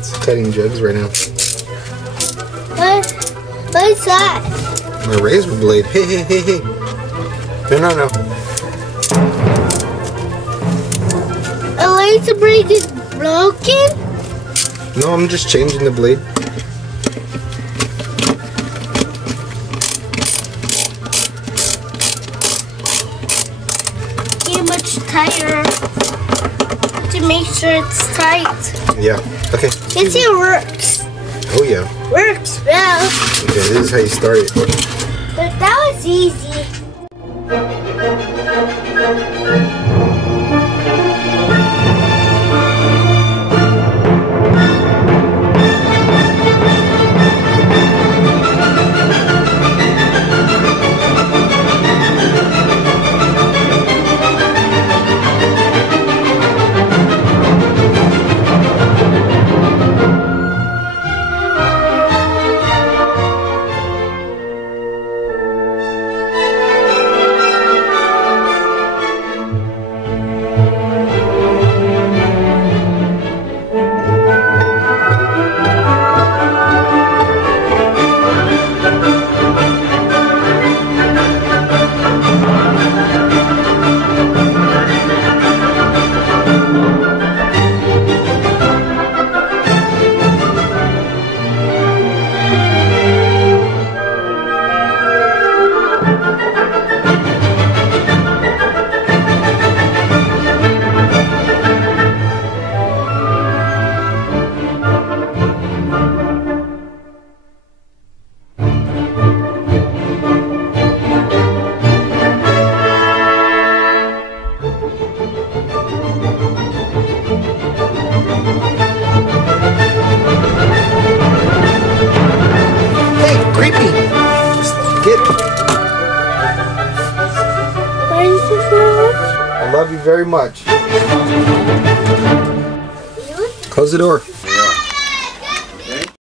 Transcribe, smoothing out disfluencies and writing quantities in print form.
It's cutting jugs right now. What's that? My razor blade. Hey, hey, hey, hey. No. A razor blade is broken? No, I'm just changing the blade. Get much tighter to make sure it's tight. Yeah. Okay. It works. Oh yeah. Works well. Okay, this is how you start it. But that was easy. I love you very much. Close the door.